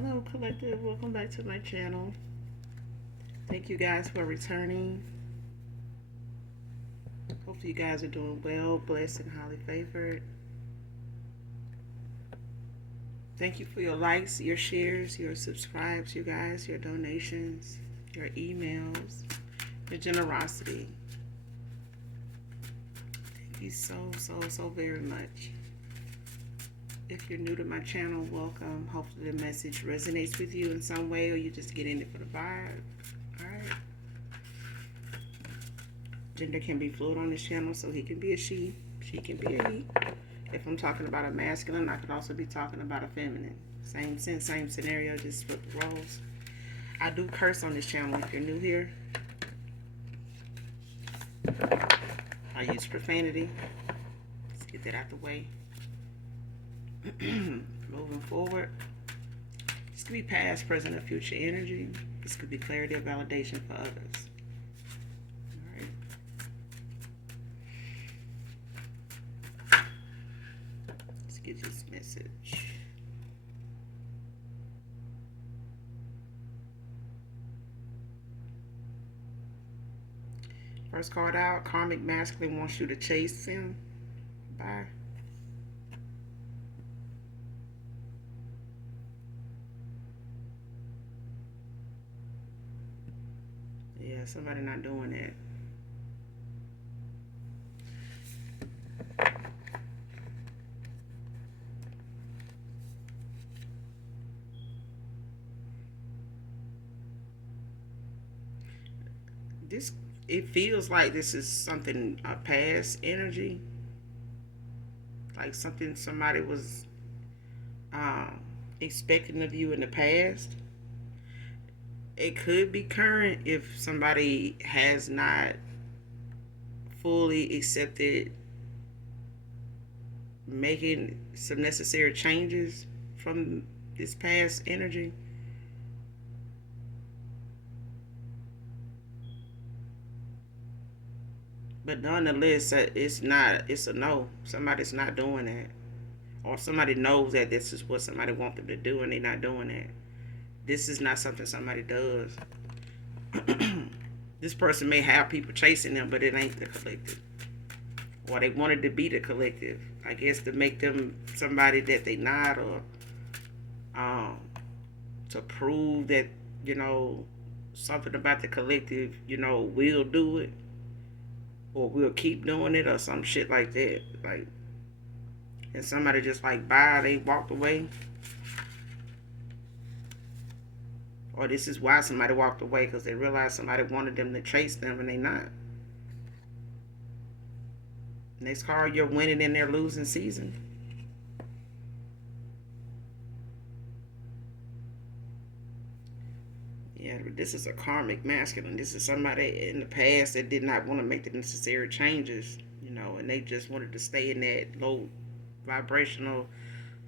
Hello, collective. Welcome back to my channel. Thank you guys for returning. Hopefully, you guys are doing well, blessed, and highly favored. Thank you for your likes, your shares, your subscribes, you guys, your donations, your emails, your generosity. Thank you so very much. If you're new to my channel, welcome. Hopefully the message resonates with you in some way, or you just get in it for the vibe. Alright. Gender can be fluid on this channel, so he can be a she can be a he. If I'm talking about a masculine, I could also be talking about a feminine. Same sense, same scenario, just flip the roles. I do curse on this channel if you're new here. I use profanity. Let's get that out the way. Moving forward, this could be past, present, or future energy. This could be clarity or validation for others. All right. Let's get this message. First card out, karmic masculine wants you to chase him. Bye. Yeah, somebody not doing that. It feels like this is something, a past energy. Like something somebody was expecting of you in the past. It could be current if somebody has not fully accepted making some necessary changes from this past energy. But nonetheless, it's a no. Somebody's not doing that. Or somebody knows that this is what somebody wants them to do and they're not doing that. This is not something somebody does. This person may have people chasing them, but it ain't the collective. Or they wanted to be the collective. I guess to make them somebody that they not, or to prove that, something about the collective, will do it. Or we'll keep doing it, or some shit like that. Like, and somebody just like bye, they walked away. Or this is why somebody walked away, because they realized somebody wanted them to chase them and they not. Next card, you're winning in their losing season. Yeah, this is a karmic masculine. This is somebody in the past that did not want to make the necessary changes, and they just wanted to stay in that low vibrational,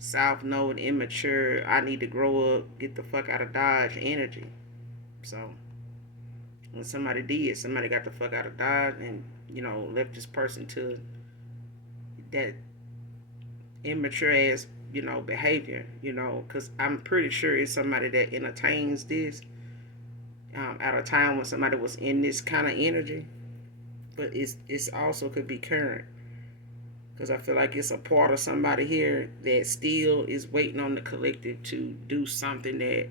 south node, immature, I need to grow up, get the fuck out of Dodge energy. So when somebody got the fuck out of Dodge and, left this person to that immature ass, behavior, because I'm pretty sure it's somebody that entertains this at a time when somebody was in this kind of energy. But it's also could be current, because I feel like it's a part of somebody here that still is waiting on the collective to do something that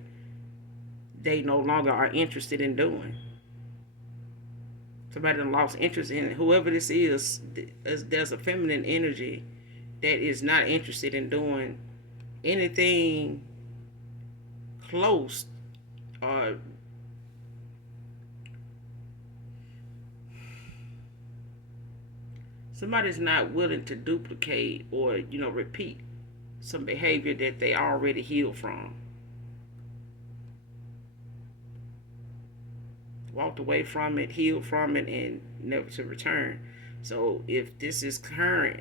they no longer are interested in doing. Somebody done lost interest in it. Whoever this is, there's a feminine energy that is not interested in doing anything close or somebody's not willing to duplicate or repeat some behavior that they already healed from, walked away from it, healed from it, and never to return. So if this is current,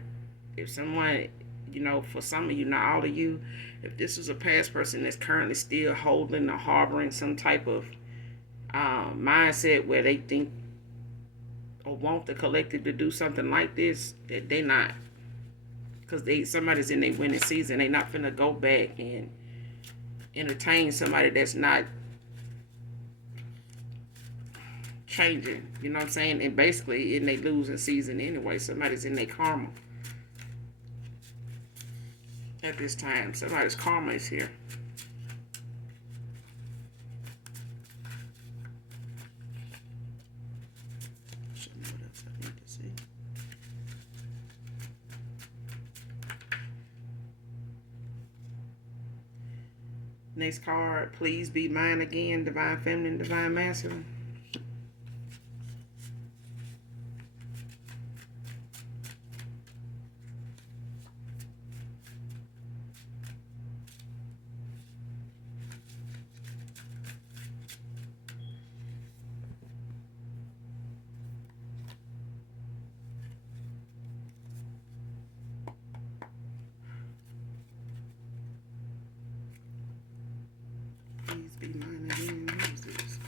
if someone, for some of you, not all of you, if this is a past person that's currently still holding or harboring some type of mindset where they think or want the collective to do something like this, that they not, because somebody's in their winning season. They not finna go back and entertain somebody that's not changing. You know what I'm saying? And basically, in they losing season anyway. Somebody's in their karma at this time. Somebody's karma is here. Show me what else I need to see. Next card, please be mine again. Divine Feminine, Divine Masculine. Please be mine again. What is this?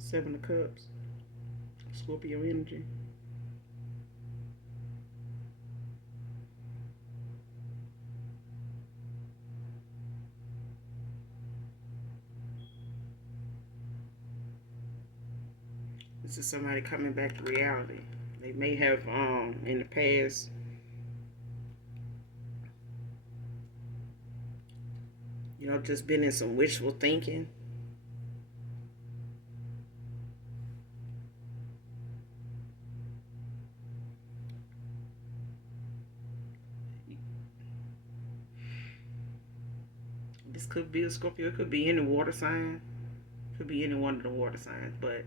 Seven of Cups. Scorpio energy. This is somebody coming back to reality. They may have in the past just been in some wishful thinking. This could be a Scorpio. It could be any water sign. Could be any one of the water signs. But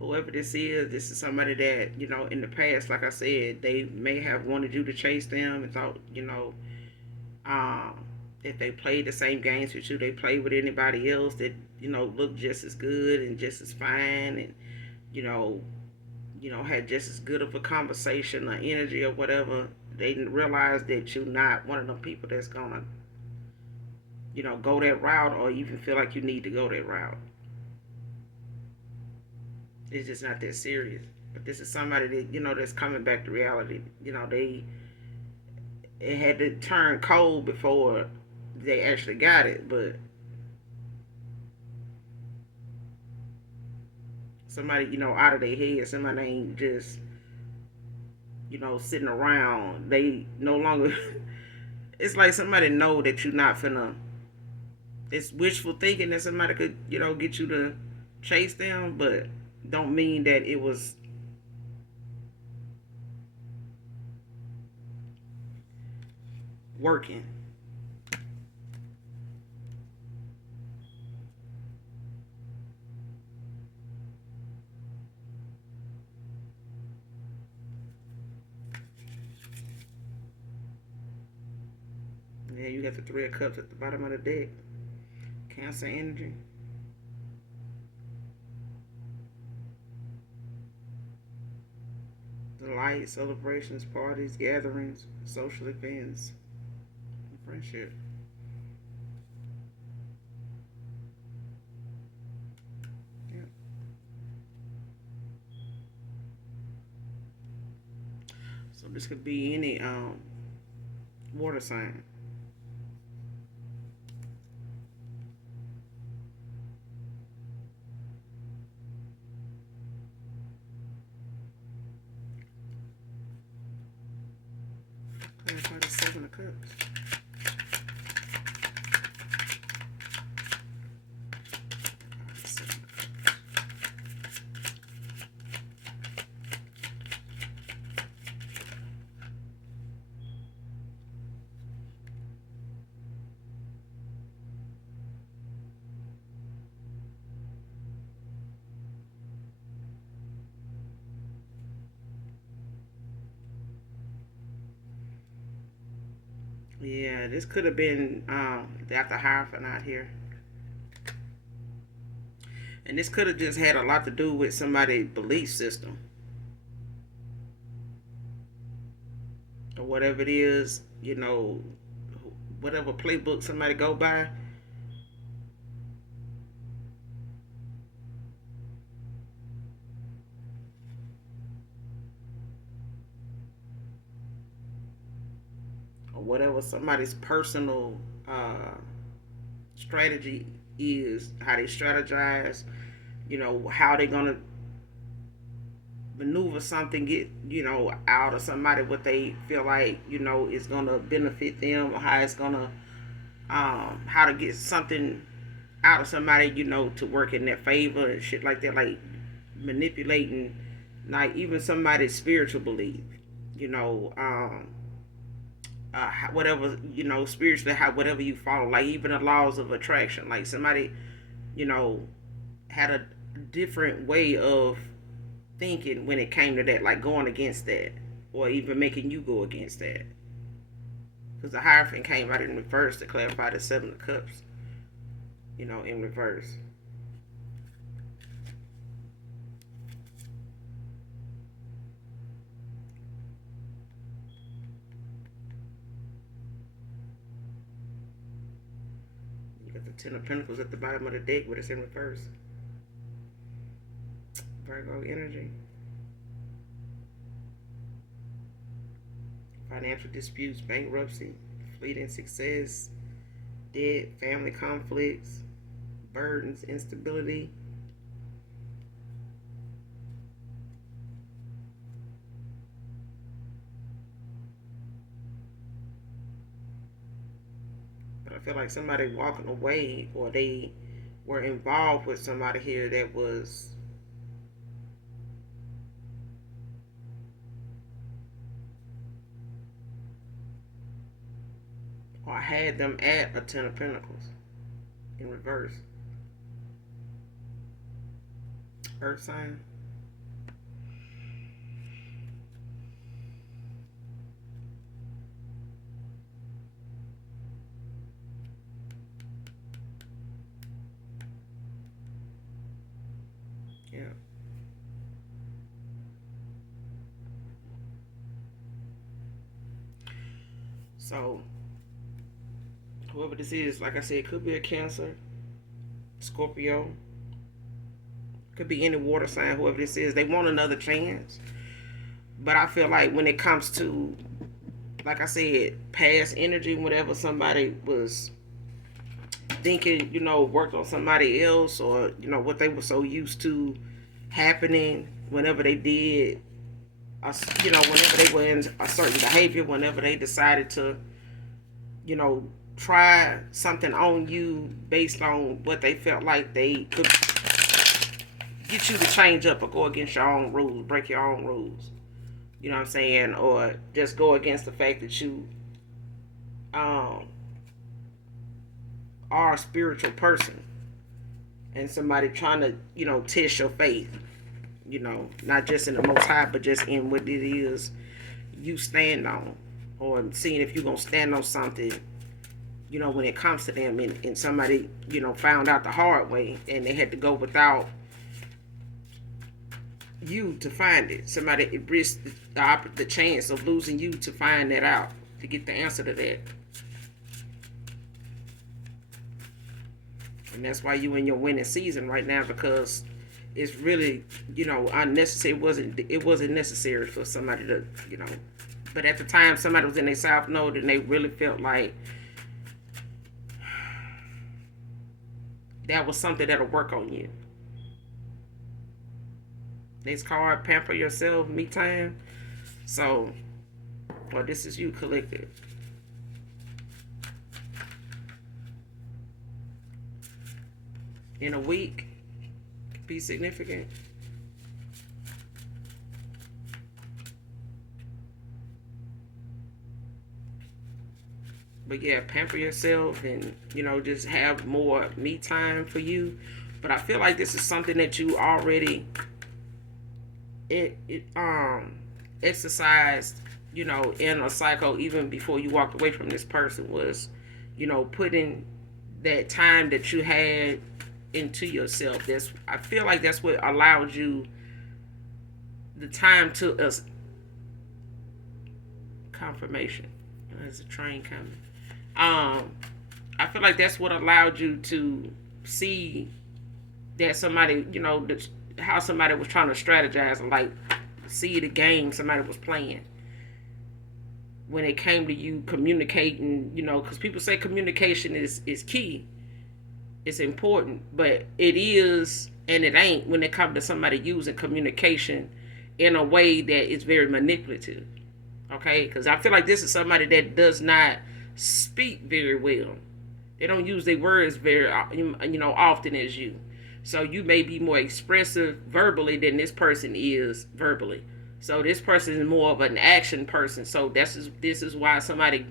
whoever this is somebody that, in the past, like I said, they may have wanted you to chase them and thought, um, if they played the same games with you, they played with anybody else that, looked just as good and just as fine and, you know, had just as good of a conversation or energy or whatever. They didn't realize that you're not one of them people that's gonna, go that route or even feel like you need to go that route. It's just not that serious. But this is somebody that, that's coming back to reality. It had to turn cold before they actually got it, but somebody, out of their head, somebody ain't just, sitting around. They no longer it's like somebody know that you're not finna. It's wishful thinking that somebody could, get you to chase them, but don't mean that it was working. Yeah, you got the Three of Cups at the bottom of the deck. Cancer energy. Delight, celebrations, parties, gatherings, social events, and friendship. Yeah. So this could be any water sign. Cups. Yeah, this could have been after Hierophant out here. And this could have just had a lot to do with somebody's belief system. Or whatever it is, whatever playbook somebody go by. Or whatever somebody's personal strategy is, how they strategize, how they gonna maneuver something, get out of somebody what they feel like is gonna benefit them, or how it's gonna how to get something out of somebody to work in their favor and shit like that, like manipulating like even somebody's spiritual belief, you know um whatever, spiritually, how whatever you follow, like even the laws of attraction, like somebody you know had a different way of thinking when it came to that, like going against that, or even making you go against that. Because the Hierophant came out in reverse to clarify the Seven of Cups, in reverse. You got the Ten of Pentacles at the bottom of the deck, but it's in reverse. Virgo energy. Financial disputes, bankruptcy, fleeting success, debt, family conflicts, burdens, instability. But I feel like somebody walking away, or they were involved with somebody here that was or had them at a Ten of Pentacles in reverse. Earth sign. Yeah. So, whoever this is, like I said, it could be a Cancer, Scorpio, could be any water sign, whoever this is. They want another chance. But I feel like when it comes to, like I said, past energy, whatever somebody was thinking, worked on somebody else, or, what they were so used to happening whenever they did, whenever they were in a certain behavior, whenever they decided to, you know, try something on you based on what they felt like they could get you to change up or go against your own rules, break your own rules. You know what I'm saying? Or just go against the fact that you um, are a spiritual person, and somebody trying to, test your faith, not just in the Most High, but just in what it is you stand on, or seeing if you're going to stand on something, when it comes to them, and somebody, found out the hard way and they had to go without you to find it. Somebody risked the chance of losing you to find that out, to get the answer to that. And that's why you in your winning season right now, because it's really, unnecessary. It wasn't necessary for somebody to, but at the time somebody was in their south node and they really felt like that was something that'll work on you. Next card, pamper yourself, me time. So, well, this is you, collective. in a week could be significant. But yeah, pamper yourself and just have more me time for you. But I feel like this is something that you already exercised, in a cycle even before you walked away from this person was, putting that time that you had into yourself. That's I feel like that's what allowed you the time to us confirmation. There's a train coming. I feel like that's what allowed you to see that somebody, how somebody was trying to strategize and like see the game somebody was playing when it came to you communicating, because people say communication is key, it's important, but it is and it ain't when it comes to somebody using communication in a way that is very manipulative. Okay, because I feel like this is somebody that does not speak very well. They don't use their words very often as you. So you may be more expressive verbally than this person is verbally. So this person is more of an action person. So this is why somebody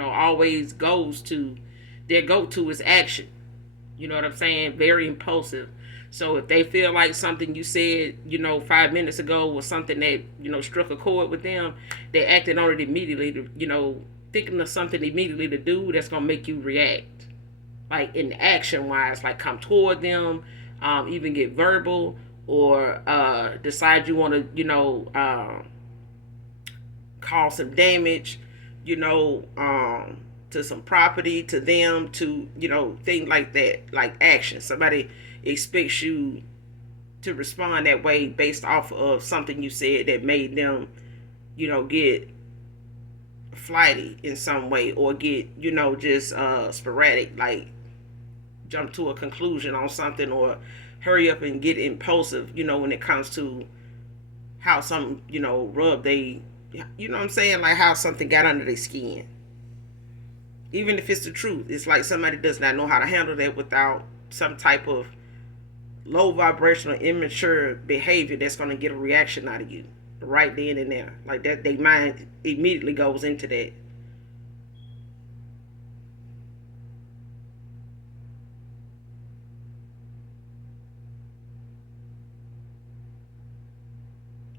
always goes to their go-to is action. You know what I'm saying? Very impulsive. So if they feel like something you said, 5 minutes ago was something that, struck a chord with them, they acted on it immediately to, thinking of something immediately to do that's going to make you react. Like in action wise, like come toward them, even get verbal or decide you want to, cause some damage, to some property, to them, to, things like that, like action. Somebody expects you to respond that way based off of something you said that made them, get flighty in some way or get, just sporadic, like jump to a conclusion on something or hurry up and get impulsive, when it comes to how some, rub they, what I'm saying, like how something got under their skin. Even if it's the truth, it's like somebody does not know how to handle that without some type of low vibrational, immature behavior that's going to get a reaction out of you right then and there. Like that, their mind immediately goes into that.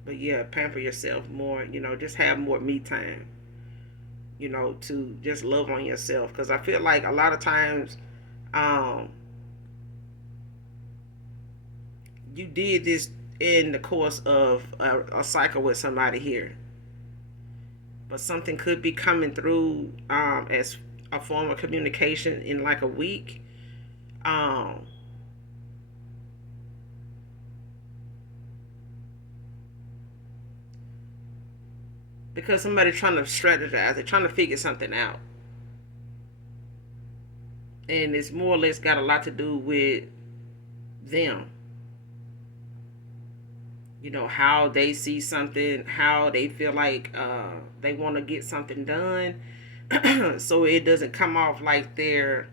But yeah, pamper yourself more. Just have more me time. To just love on yourself. Because I feel like a lot of times, um, you did this in the course of a cycle with somebody here, but something could be coming through as a form of communication in like a week. Um, because somebody's trying to strategize, they're trying to figure something out, and it's more or less got a lot to do with them. How they see something, how they feel like they want to get something done, so it doesn't come off like they're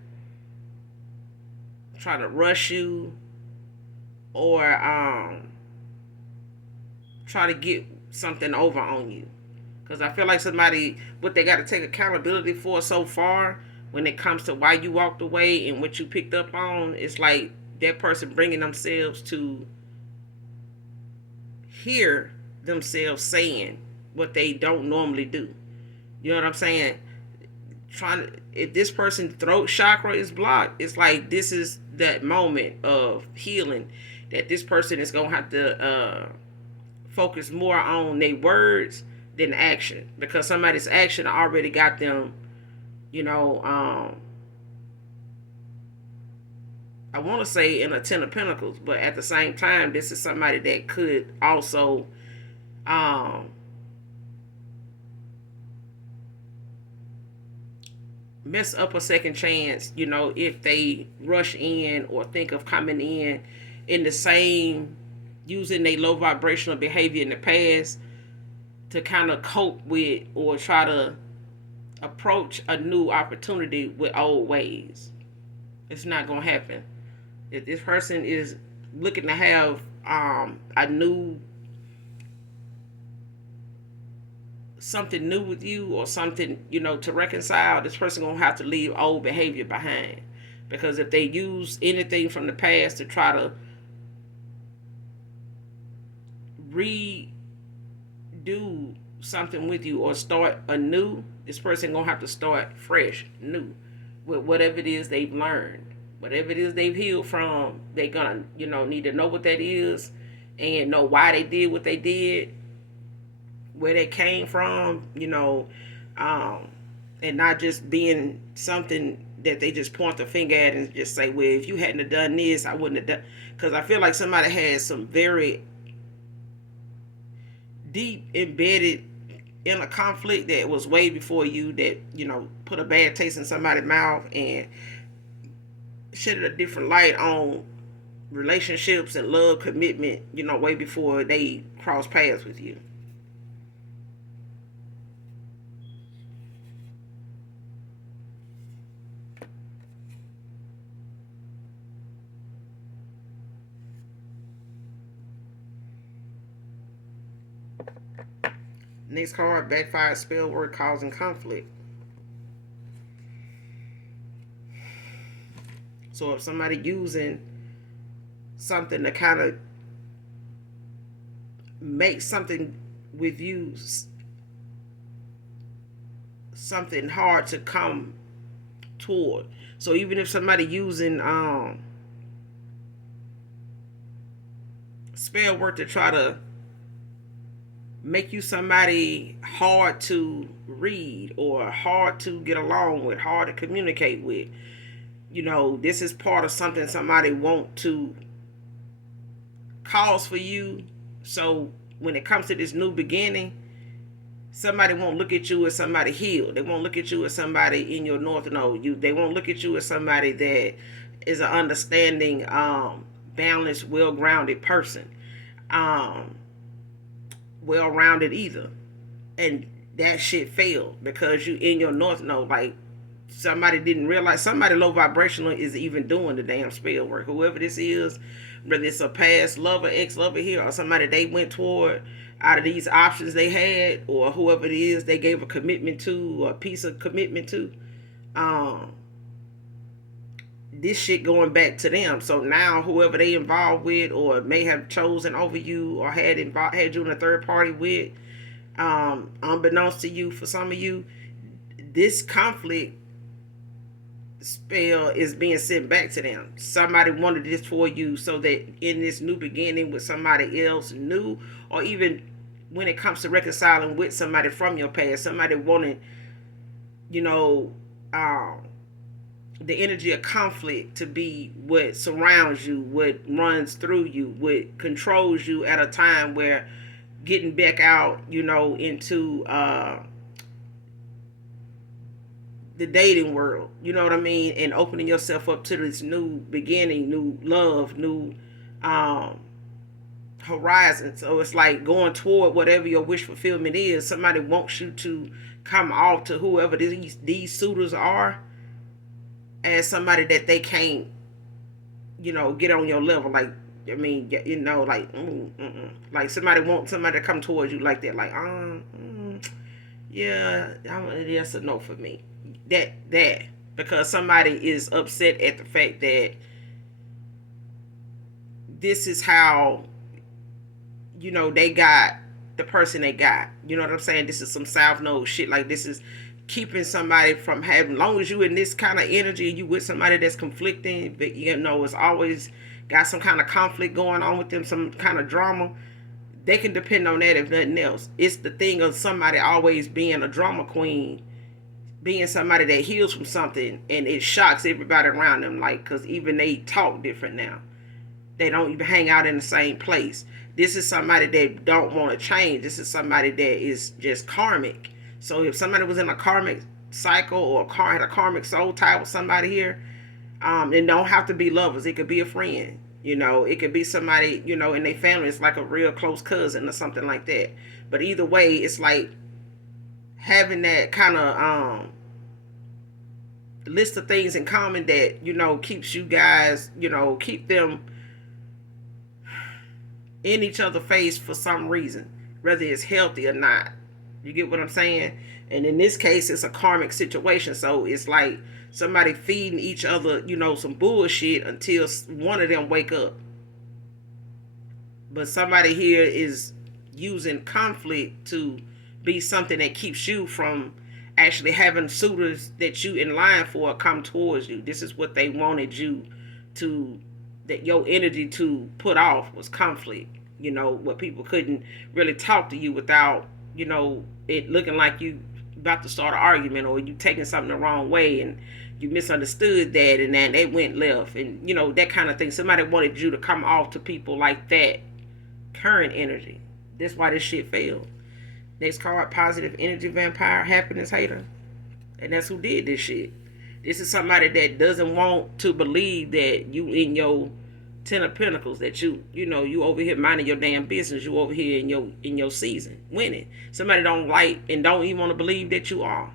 trying to rush you or try to get something over on you. Because I feel like somebody, what they got to take accountability for so far when it comes to why you walked away and what you picked up on, it's like that person bringing themselves to hear themselves saying what they don't normally do. You know what I'm saying? Trying to, if this person's throat chakra is blocked, it's like this is that moment of healing that this person is gonna have to focus more on their words than action because somebody's action already got them, you know, I want to say in a ten of pentacles, but at the same time, this is somebody that could also um, mess up a second chance, if they rush in or think of coming in the same, using their low vibrational behavior in the past to kind of cope with or try to approach a new opportunity with old ways. It's not going to happen. If this person is looking to have a new something new with you, or something, to reconcile, this person gonna have to leave old behavior behind. Because if they use anything from the past to try to redo something with you or start anew, this person gonna have to start fresh, new, with whatever it is they've learned, whatever it is they've healed from. They gonna, need to know what that is, and know why they did what they did, where they came from, and not just being something that they just point the finger at and just say, well, if you hadn't have done this, I wouldn't have done. Because I feel like somebody has some very deep embedded inner conflict that was way before you, that, put a bad taste in somebody's mouth and shed a different light on relationships and love, commitment, way before they cross paths with you. Next card, backfire spell work causing conflict. So if somebody using something to kind of make something with you, something hard to come toward. So even if somebody using spell work to try to make you somebody hard to read or hard to get along with, hard to communicate with, this is part of something somebody want to cause for you. So when it comes to this new beginning, somebody won't look at you as somebody healed. They won't look at you as somebody in your north node. They won't look at you as somebody that is an understanding, balanced, well-grounded person, well-rounded either. And that shit failed because you in your north node. Like, somebody didn't realize somebody low vibrational is even doing the damn spell work. Whoever this is, whether it's a past lover, ex-lover here, or somebody they went toward out of these options they had, or whoever it is they gave a commitment to, or a piece of commitment to, this shit going back to them. So now whoever they involved with, or may have chosen over you, or had you in a third party with, unbeknownst to you, for some of you, this conflict spell is being sent back to them. Somebody wanted this for you so that in this new beginning with somebody else new, or even when it comes to reconciling with somebody from your past, somebody wanted, the energy of conflict to be what surrounds you, what runs through you, what controls you at a time where getting back out, into the dating world, you know what I mean, and opening yourself up to this new beginning, new love, new horizon. So it's like going toward whatever your wish fulfillment is. Somebody wants you to come off to whoever these suitors are as somebody that they can't, get on your level. Like, I mean, like, like somebody wants somebody to come towards you like that. Like, yeah, that's a no for me. That because somebody is upset at the fact that this is how, they got the person they got. You know what I'm saying? This is some South Node shit. Like, this is keeping somebody from having, long as you in this kind of energy, you with somebody that's conflicting, but it's always got some kind of conflict going on with them, some kind of drama. They can depend on that if nothing else. It's the thing of somebody always being a drama queen, being somebody that heals from something, and it shocks everybody around them. Like, because even they talk different now. They don't even hang out in the same place. This is somebody that don't want to change. This is somebody that is just karmic. So if somebody was in a karmic cycle, or had a karmic soul tie with somebody here, it don't have to be lovers. It could be a friend. It could be somebody, in their family. It's like a real close cousin or something like that. But either way, it's like having that kind of list of things in common that, keeps you guys, keep them in each other's face for some reason, whether it's healthy or not. You get what I'm saying? And in this case, it's a karmic situation. So it's like somebody feeding each other, some bullshit until one of them wake up. But somebody here is using conflict to be something that keeps you from actually having suitors that you in line for come towards you. This is what they wanted you to, that your energy to put off was conflict. Where people couldn't really talk to you without, it looking like you about to start an argument, or you taking something the wrong way and you misunderstood that, and then they went left, and that kind of thing. Somebody wanted you to come off to people like that current energy. That's why this shit failed. Next card, positive energy vampire, happiness hater. And that's who did this shit. This is somebody that doesn't want to believe that you in your Ten of Pentacles, that you over here minding your damn business. You over here in your season winning. Somebody don't like and don't even want to believe that you are.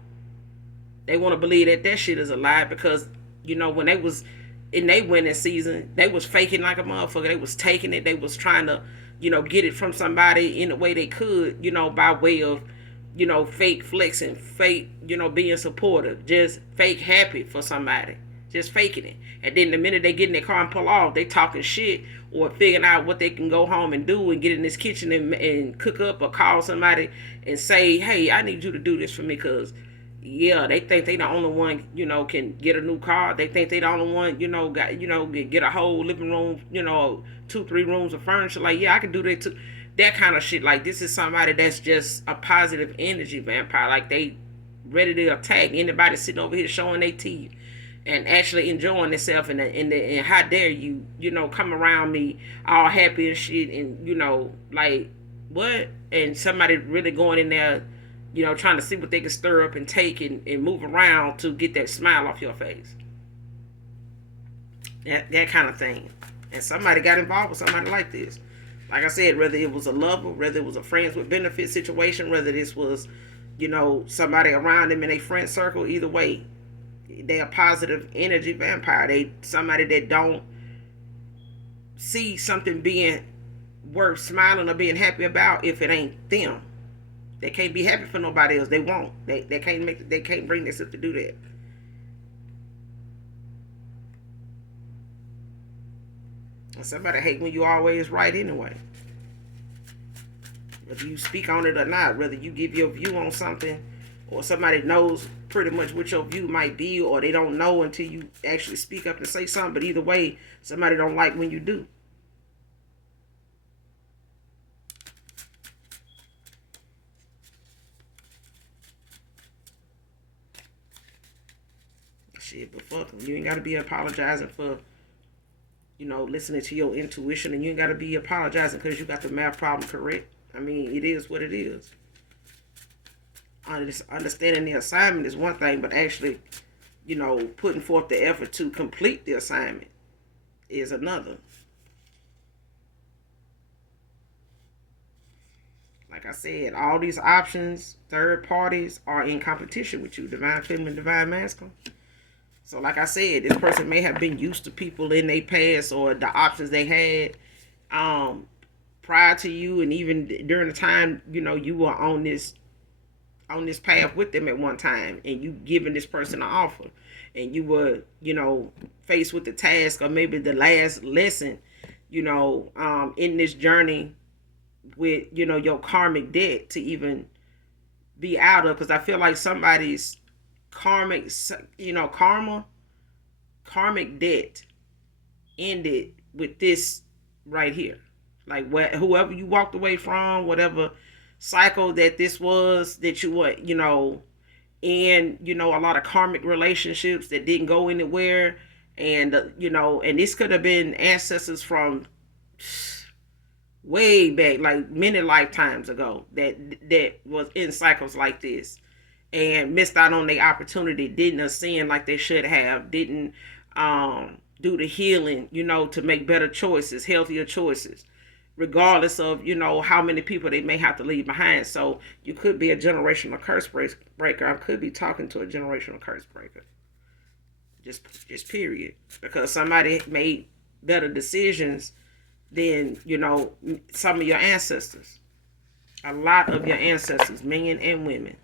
They want to believe that shit is a lie, because when they was in their winning season, they was faking like a motherfucker. They was taking it. They was trying to get it from somebody in the way they could, by way of, fake flexing, fake, being supportive, just fake happy for somebody, just faking it. And then the minute they get in their car and pull off, they talking shit or figuring out what they can go home and do and get in this kitchen and cook up, or call somebody and say, hey, I need you to do this for me, because they think they the only one, can get a new car. They think they the only one, get a whole living room, 2-3 rooms of furniture. Like, I can do that too. That kind of shit. Like, this is somebody that's just a positive energy vampire. Like, they ready to attack anybody sitting over here showing their teeth and actually enjoying themselves, and how dare you, come around me all happy and shit, and like, what? And somebody really going in there, trying to see what they can stir up and take and move around to get that smile off your face. That kind of thing. And somebody got involved with somebody like this. Like I said, whether it was a lover, whether it was a friends with benefit situation, whether this was, somebody around them in a friend circle, either way, they're a positive energy vampire. They somebody that don't see something being worth smiling or being happy about if it ain't them. They can't be happy for nobody else. They won't. They can't bring themselves to do that. And somebody hate when you always right anyway. Whether you speak on it or not, whether you give your view on something, or somebody knows pretty much what your view might be, or they don't know until you actually speak up and say something. But either way, somebody don't like when you do. Shit, but fuck them. You ain't got to be apologizing for, listening to your intuition, and you ain't got to be apologizing because you got the math problem correct. I mean, it is what it is. Understanding the assignment is one thing, but actually, putting forth the effort to complete the assignment is another. Like I said, all these options, third parties, are in competition with you. Divine feminine, divine masculine. So like I said, this person may have been used to people in their past, or the options they had prior to you, and even during the time, you were on this path with them at one time, and you giving this person an offer, and you were, faced with the task, or maybe the last lesson, in this journey with, your karmic debt to even be out of. Because I feel like somebody's karmic debt ended with this right here. Like, whoever you walked away from, whatever cycle that this was, that you were, and a lot of karmic relationships that didn't go anywhere, and and this could have been ancestors from way back, like many lifetimes ago, that was in cycles like this, and missed out on their opportunity, didn't ascend like they should have, didn't do the healing, to make better choices, healthier choices, regardless of, how many people they may have to leave behind. So you could be a generational curse breaker. I could be talking to a generational curse breaker. Just period. Because somebody made better decisions than, some of your ancestors. A lot of your ancestors, men and women.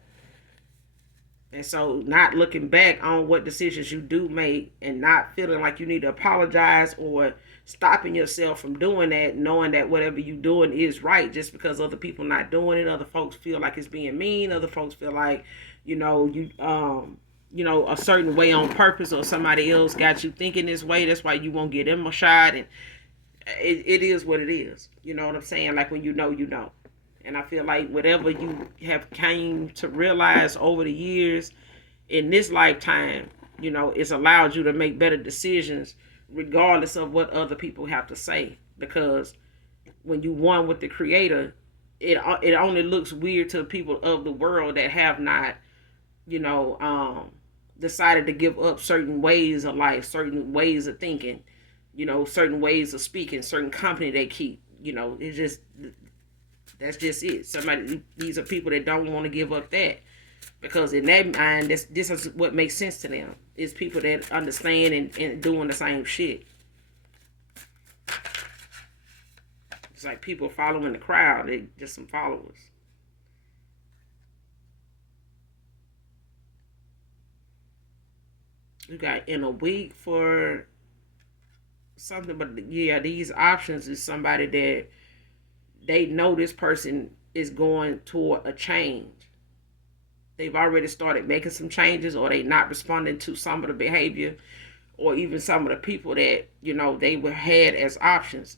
And so not looking back on what decisions you do make and not feeling like you need to apologize or stopping yourself from doing that, knowing that whatever you doing is right just because other people not doing it. Other folks feel like it's being mean. Other folks feel like, a certain way on purpose, or somebody else got you thinking this way. That's why you won't get them a shot. And it is what it is. You know what I'm saying? Like when you know, you know. And I feel like whatever you have came to realize over the years in this lifetime, it's allowed you to make better decisions regardless of what other people have to say. Because when you one with the Creator, it only looks weird to people of the world that have not, decided to give up certain ways of life, certain ways of thinking, certain ways of speaking, certain company they keep. It's just, that's just it. These are people that don't want to give up that, because in their mind, this is what makes sense to them. It's people that understand and doing the same shit. It's like people following the crowd. They just some followers. You got in a week for something, but yeah, these options is somebody that they know this person is going toward a change. They've already started making some changes, or they not responding to some of the behavior, or even some of the people that they were had as options.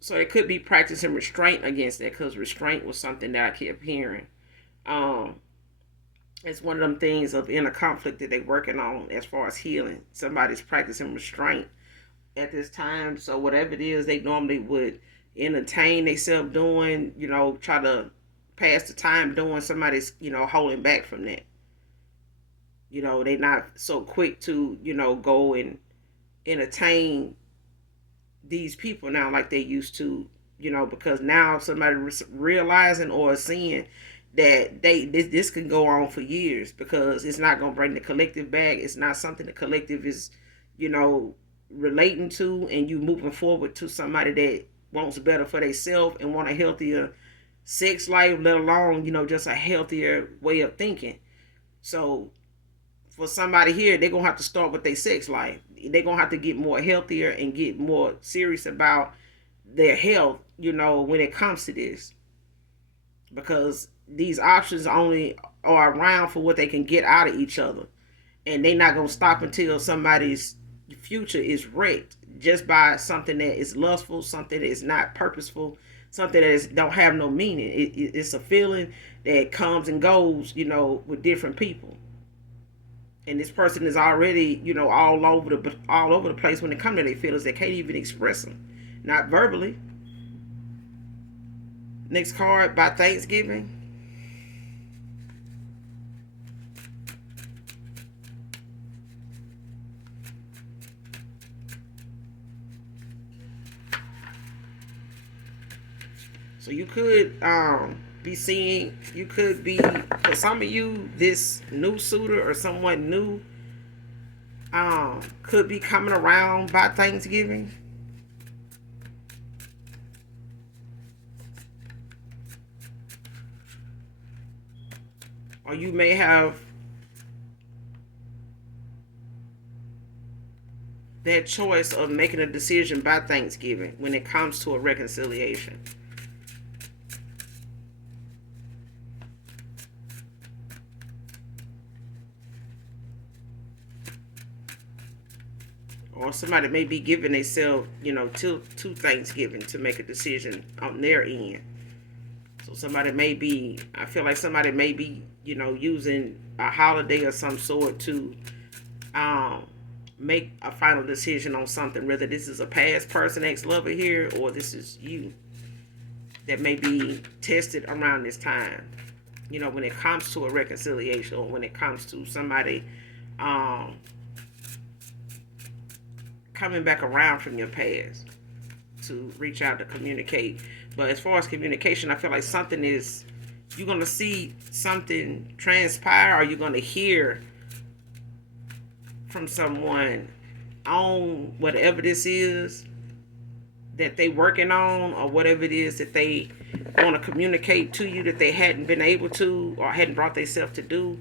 So they could be practicing restraint against that, because restraint was something that I kept hearing. It's one of them things of inner conflict that they're working on as far as healing. Somebody's practicing restraint at this time. So whatever it is they normally would entertain themselves doing, try to pass the time doing, somebody's, holding back from that. They not so quick to, go and entertain these people now like they used to, because now somebody realizing or seeing that this can go on for years, because it's not going to bring the collective back. It's not something the collective is, relating to, and you moving forward to somebody that wants better for themselves and want a healthier sex life, let alone, just a healthier way of thinking. So for somebody here, they're going to have to start with their sex life. They're going to have to get more healthier and get more serious about their health, when it comes to this. Because these options only are around for what they can get out of each other. And they're not going to stop until somebody's future is wrecked just by something that is lustful, something that is not purposeful, something that don't have no meaning. It's a feeling that comes and goes, with different people. And this person is already, all over the place when it comes to their feelings. They can't even express them, not verbally. Next card, by Thanksgiving. So you could be seeing, you could be, for some of you, this new suitor or someone new could be coming around by Thanksgiving. Or you may have that choice of making a decision by Thanksgiving when it comes to a reconciliation. Or somebody may be giving themselves, to Thanksgiving to make a decision on their end. So somebody may be, I feel like somebody may be, using a holiday of some sort to make a final decision on something, whether this is a past person, ex-lover here, or this is you, that may be tested around this time. When it comes to a reconciliation, or when it comes to somebody coming back around from your past to reach out to communicate. But as far as communication, I feel like something is, you're going to see something transpire, or you're going to hear from someone on whatever this is that they working on, or whatever it is that they want to communicate to you that they hadn't been able to, or hadn't brought themselves to do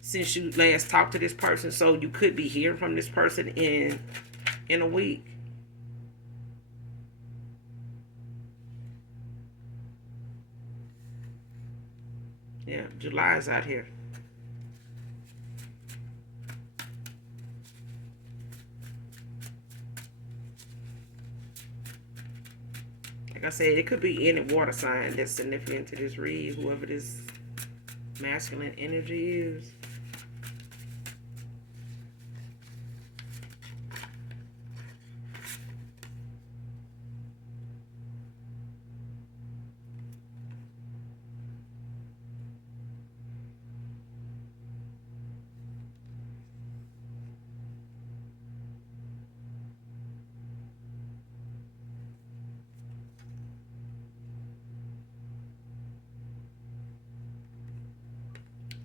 since you last talked to this person. So you could be hearing from this person in a week. Yeah, July is out here. Like I said, it could be any water sign that's significant to this read, whoever this masculine energy is.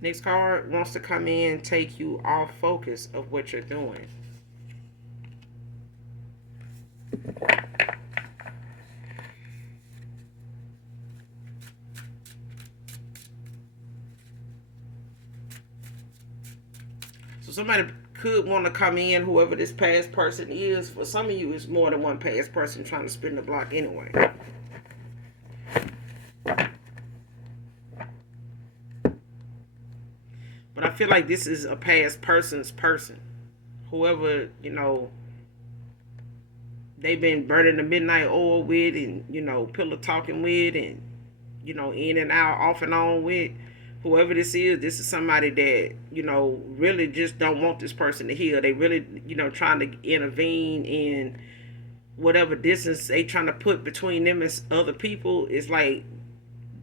Next card wants to come in and take you off focus of what you're doing. So somebody could want to come in, whoever this past person is. For some of you, it's more than one past person trying to spin the block anyway. But I feel like this is a past person's person. Whoever, they've been burning the midnight oil with, and, pillow talking with, and, in and out, off and on with. Whoever this is somebody that, really just don't want this person to heal. They really, trying to intervene in whatever distance they trying to put between them and other people. Is like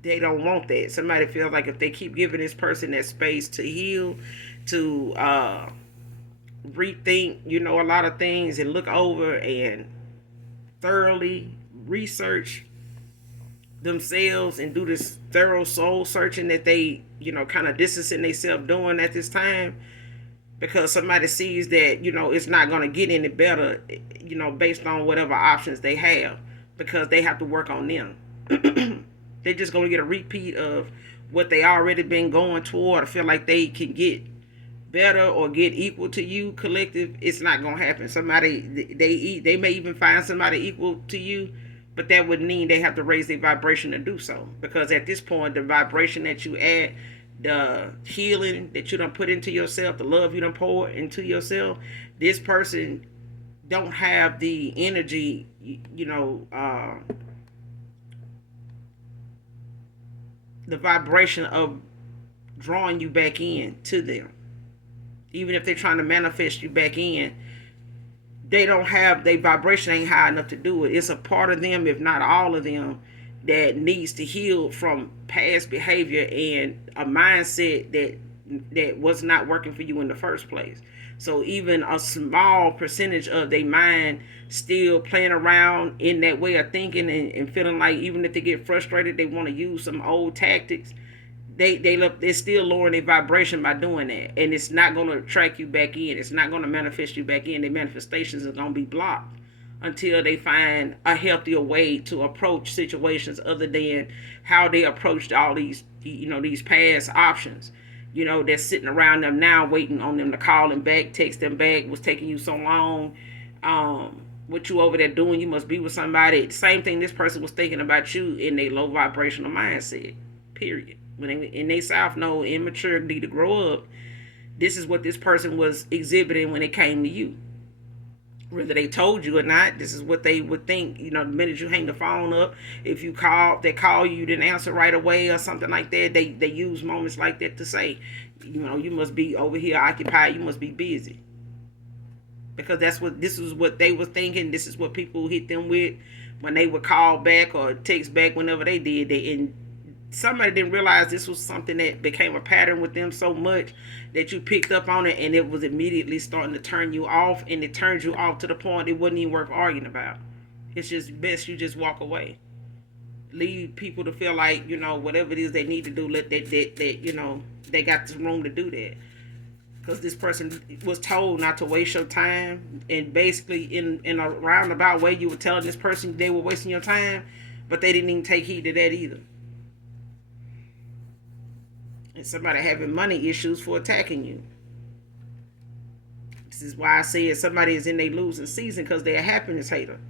they don't want that. Somebody feels like if they keep giving this person that space to heal, to rethink, a lot of things, and look over and thoroughly research themselves and do this thorough soul searching that they, kind of distancing themselves doing at this time, because somebody sees that, it's not going to get any better, based on whatever options they have, because they have to work on them. They're just going to get a repeat of what they already been going toward. I feel like they can get better or get equal to you collective. It's not going to happen. They may even find somebody equal to you, but that would mean they have to raise their vibration to do so, because at this point, the vibration that you add, the healing that you done put into yourself, the love you done pour into yourself, this person don't have the energy, the vibration of drawing you back in to them. Even if they're trying to manifest you back in, they don't have, their vibration ain't high enough to do it. It's a part of them, if not all of them, that needs to heal from past behavior and a mindset that was not working for you in the first place. So even a small percentage of their mind still playing around in that way of thinking, and feeling like even if they get frustrated, they want to use some old tactics. They're still lowering their vibration by doing that, and it's not going to attract you back in. It's not going to manifest you back in. Their manifestations are going to be blocked until they find a healthier way to approach situations other than how they approached all these, these past options. That's sitting around them now, waiting on them to call them back, text them back. Was taking you so long. What you over there doing? You must be with somebody. Same thing this person was thinking about you in their low vibrational mindset. Period. When they in their South Node immaturity to grow up, this is what this person was exhibiting when it came to you. Whether they told you or not, this is what they would think. The minute you hang the phone up, if they call you, you didn't answer right away or something like that. They use moments like that to say, you must be over here occupied. You must be busy. Because this is what they were thinking. This is what people hit them with when they would call back or text back whenever they did. And somebody didn't realize this was something that became a pattern with them so much that you picked up on it, and it was immediately starting to turn you off, and it turned you off to the point it wasn't even worth arguing about. It's just best you just walk away. Leave people to feel like, whatever it is they need to do, let that they got the room to do that. because this person was told not to waste your time, and basically in a roundabout way you were telling this person they were wasting your time, but they didn't even take heed to that either. And somebody having money issues for attacking you. This is why I said somebody is in their losing season, because they're a happiness hater.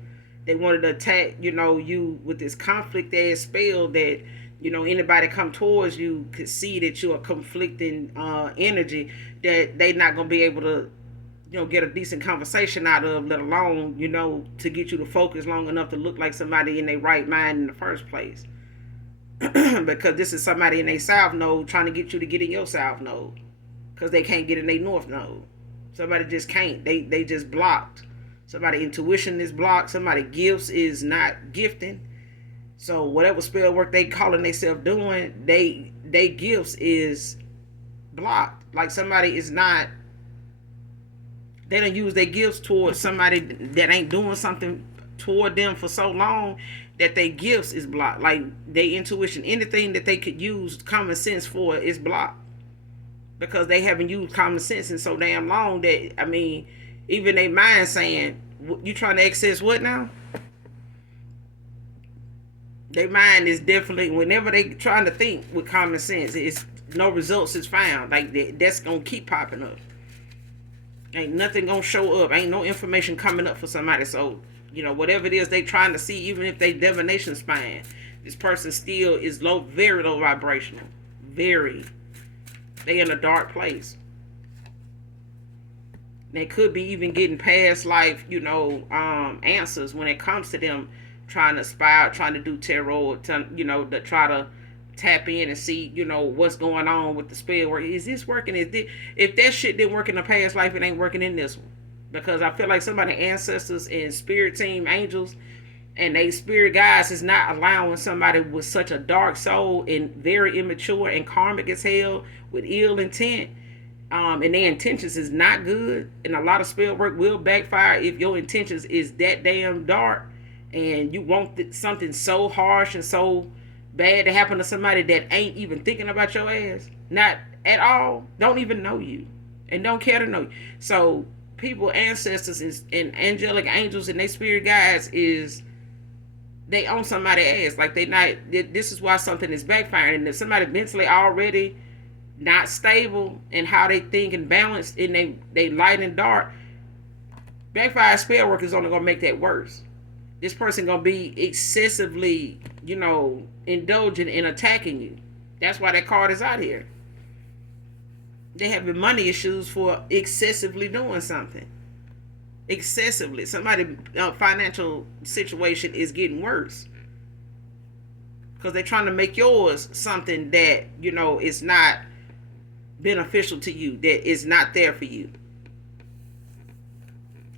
They wanted to attack, you with this conflict ass spell that, anybody come towards you could see that you're a conflicting energy that they not gonna be able to, get a decent conversation out of, let alone, to get you to focus long enough to look like somebody in their right mind in the first place. Because this is somebody in their south node trying to get you to get in your south node, because they can't get in their north node. Somebody just can't. They just blocked. Somebody intuition is blocked. Somebody gifts is not gifting. So whatever spell work they calling themselves doing, they gifts is blocked. Like somebody is not. They don't use their gifts towards somebody that ain't doing something toward them for so long that their gifts is blocked. Like their intuition, anything that they could use common sense for is blocked, because they haven't used common sense in so damn long that, even their mind saying, you trying to access what now? Their mind is definitely, whenever they trying to think with common sense, it's no results is found. Like that's gonna keep popping up. Ain't nothing gonna show up. Ain't no information coming up for somebody. So, whatever it is they trying to see, even if they divination span, this person still is very low vibrational. Very. They in a dark place. They could be even getting past life, answers when it comes to them trying to spy, trying to do tarot, to try to tap in and see, what's going on with the spell work. Is this working? If that shit didn't work in the past life, it ain't working in this one. Because I feel like somebody ancestors and spirit team angels and they spirit guides is not allowing somebody with such a dark soul and very immature and karmic as hell with ill intent, and their intentions is not good. And a lot of spell work will backfire if your intentions is that damn dark and you want something so harsh and so bad to happen to somebody that ain't even thinking about your ass, not at all, don't even know you and don't care to know you. So people, ancestors and angelic angels and their spirit guides is they own somebody's ass. Like they not, this is why something is backfiring. And if somebody mentally already not stable in how they think and balanced in they light and dark, backfire spell work is only gonna make that worse. This person gonna be excessively, indulgent in attacking you. That's why that card is out here. They having money issues for excessively doing something. Excessively. Somebody financial situation is getting worse. Because they're trying to make yours something that, is not beneficial to you, that is not there for you.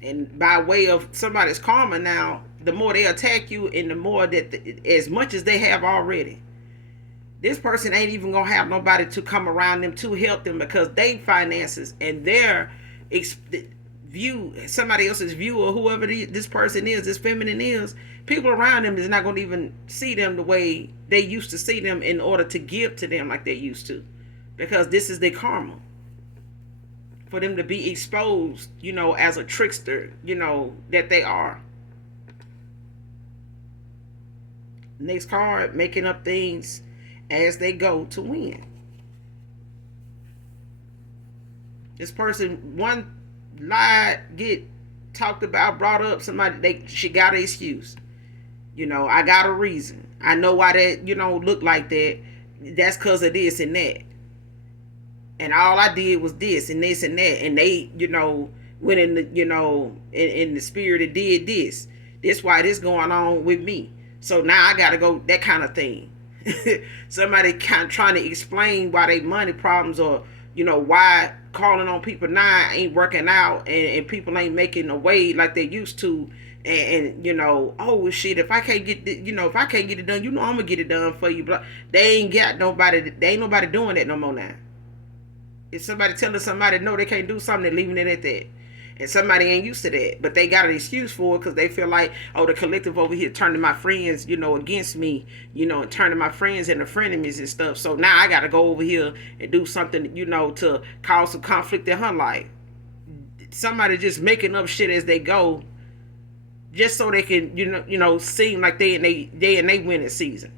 And by way of somebody's karma now, the more they attack you and the more that, as much as they have already, this person ain't even gonna have nobody to come around them to help them, because they finances and their view, somebody else's view, or whoever this person is, this feminine is, people around them is not gonna even see them the way they used to see them in order to give to them like they used to, because this is their karma. For them to be exposed, as a trickster, that they are. Next card, making up things as they go to win. This person, one lie get talked about, brought up, she got an excuse. I got a reason. I know why that, look like that. That's because of this and that. And all I did was this and this and that. And they, went in the, in the spirit and did this. That's why this going on with me. So now I got to go, that kind of thing. Somebody kind of trying to explain why they money problems, or, why calling on people now ain't working out, and people ain't making a way like they used to. And oh shit, if I can't get if I can't get it done, I'm gonna get it done for you. But they ain't nobody doing that no more now. If somebody telling somebody no, they can't do something, they're leaving it at that. And somebody ain't used to that, but they got an excuse for it because they feel like, oh, the collective over here turning my friends, against me, and turning my friends into frenemies and stuff. So now I got to go over here and do something, to cause some conflict in her life. Somebody just making up shit as they go, just so they can, seem like they in they winning season,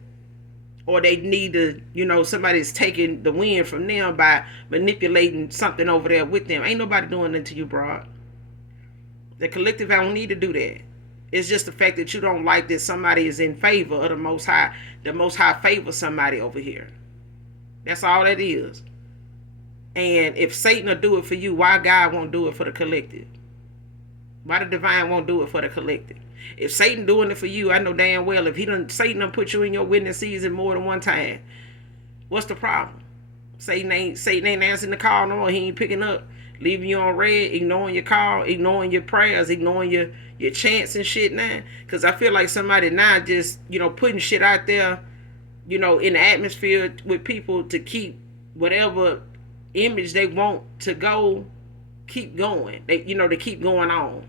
or they need to, somebody's taking the win from them by manipulating something over there with them. Ain't nobody doing that to you, broad. The collective, I don't need to do that. It's just the fact that you don't like that somebody is in favor of the Most High. The Most High favors somebody over here. That's all that is. And if Satan will do it for you, why God won't do it for the collective? Why the divine won't do it for the collective? If Satan doing it for you, I know damn well if Satan done put you in your witness season more than one time, what's the problem? Satan ain't answering the call no more. He ain't picking up, leaving you on red, ignoring your call, ignoring your prayers, ignoring your chants and shit now. Because I feel like somebody now just, putting shit out there, in the atmosphere with people to keep whatever image they want to go, keep going. They, to keep going on.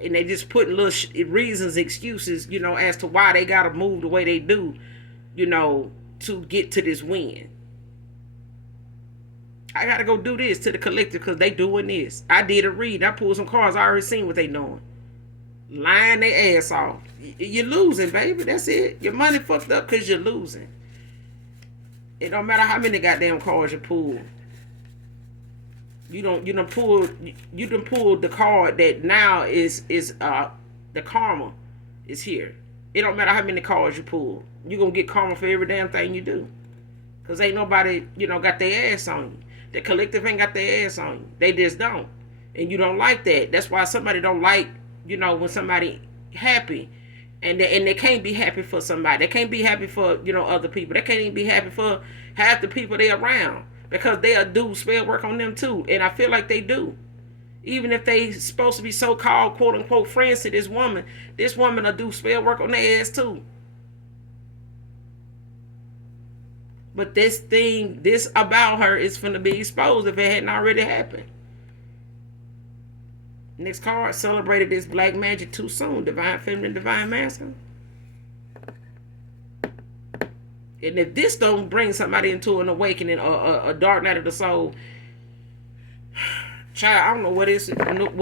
And they just putting little reasons, excuses, as to why they got to move the way they do, to get to this win. I got to go do this to the collective because they doing this. I did a read. I pulled some cards. I already seen what they doing. Lying their ass off. You're losing, baby. That's it. Your money fucked up because you're losing. It don't matter how many goddamn cards you pull. You done pulled the card that now is the karma is here. It don't matter how many cards you pull. You gonna get karma for every damn thing you do. Cause ain't nobody, got their ass on you. The collective ain't got their ass on you. They just don't. And you don't like that. That's why somebody don't like, when somebody happy. And they can't be happy for somebody. They can't be happy for, other people. They can't even be happy for half the people they around. Because they'll do spell work on them too. And I feel like they do. Even if they supposed to be so-called quote-unquote friends to this woman will do spell work on their ass too. But this about her is finna be exposed if it hadn't already happened. Next card, celebrated this black magic too soon. Divine feminine, divine masculine. And if this don't bring somebody into an awakening or a dark night of the soul, child, I don't know what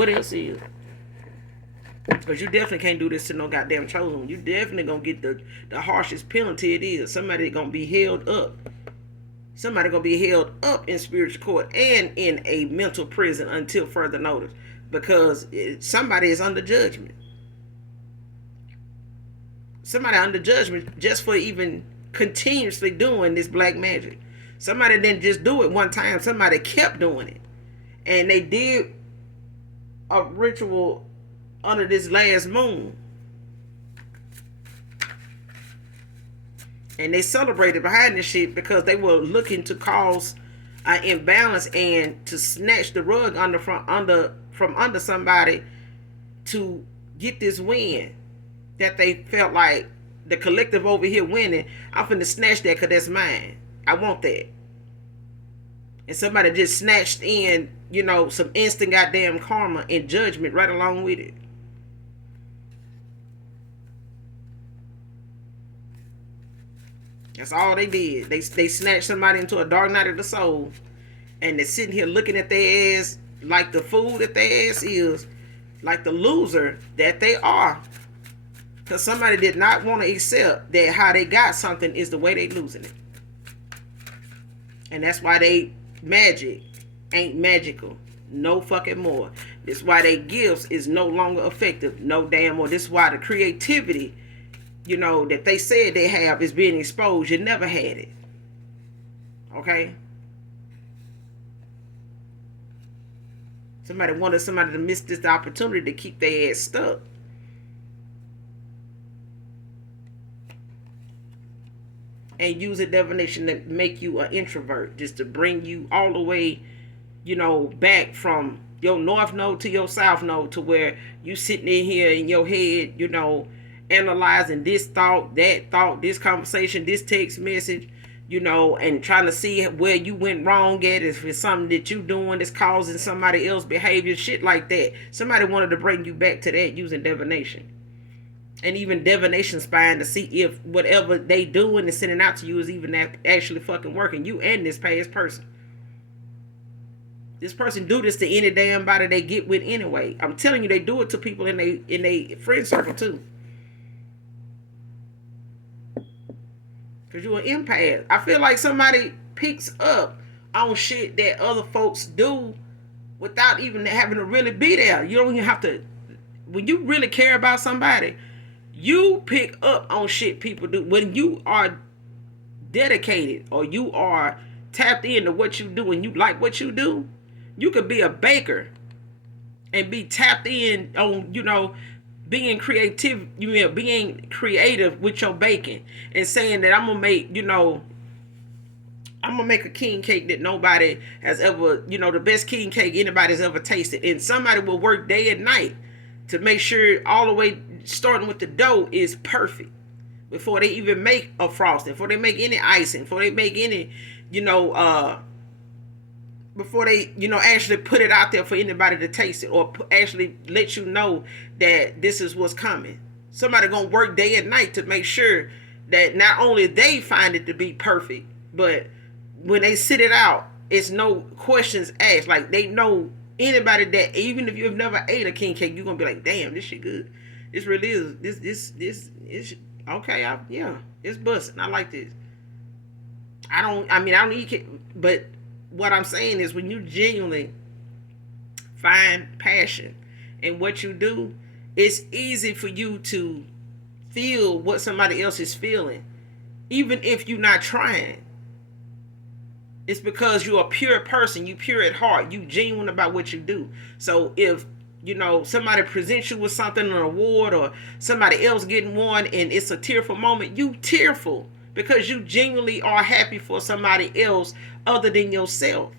else is. Because you definitely can't do this to no goddamn chosen one. You definitely gonna get the harshest penalty it is. Somebody gonna be held up. Somebody gonna be held up in spiritual court and in a mental prison until further notice. Because somebody is under judgment. Somebody under judgment just for even continuously doing this black magic. Somebody didn't just do it one time. Somebody kept doing it. And they did a ritual under this last moon. And they celebrated behind this shit because they were looking to cause an imbalance and to snatch the rug from under somebody to get this win that they felt like the collective over here winning. I'm finna snatch that because that's mine. I want that. And somebody just snatched in, some instant goddamn karma and judgment right along with it. That's all they did. They snatched somebody into a dark night of the soul. And they're sitting here looking at their ass like the fool that their ass is. Like the loser that they are. Because somebody did not want to accept that how they got something is the way they losing it. And that's why they magic ain't magical. No fucking more. This is why they gifts is no longer effective. No damn more. This is why the creativity, that they said they have is being exposed. You never had it. Okay? Somebody wanted somebody to miss this opportunity to keep their ass stuck. And use a divination to make you an introvert, just to bring you all the way, back from your north node to your south node, to where you sitting in here in your head, analyzing this thought, that thought, this conversation, this text message, and trying to see where you went wrong at, if it's something that you doing that's causing somebody else's behavior, shit like that. Somebody wanted to bring you back to that using divination. And even divination spying to see if whatever they doing and sending out to you is even actually fucking working. You and this past person. This person do this to any damn body they get with anyway. I'm telling you, they do it to people in they friend circle too. Cause you're an empath. I feel like somebody picks up on shit that other folks do without even having to really be there. You don't even have to. When you really care about somebody, you pick up on shit people do. When you are dedicated or you are tapped into what you do and you like what you do, you could be a baker and be tapped in on, being being creative with your baking and saying that I'm gonna make a king cake that nobody has ever, the best king cake anybody's ever tasted. And somebody will work day and night to make sure all the way starting with the dough is perfect before they even make a frosting, before they make any icing, before they make any, before they, actually put it out there for anybody to taste it or actually let you know that this is what's coming. Somebody gonna work day and night to make sure that not only they find it to be perfect, but when they sit it out, it's no questions asked. Like, they know anybody that, even if you've never ate a king cake, you're gonna be like, damn, this shit good. This really is. This is okay. Yeah, it's busting. I like this. I don't eat cake, but what I'm saying is when you genuinely find passion in what you do, it's easy for you to feel what somebody else is feeling, even if you're not trying. It's because you're a pure person, you pure at heart, you genuine about what you do. So if somebody presents you with something, an award, or somebody else getting one, and it's a tearful moment, you tearful because you genuinely are happy for somebody else other than yourself.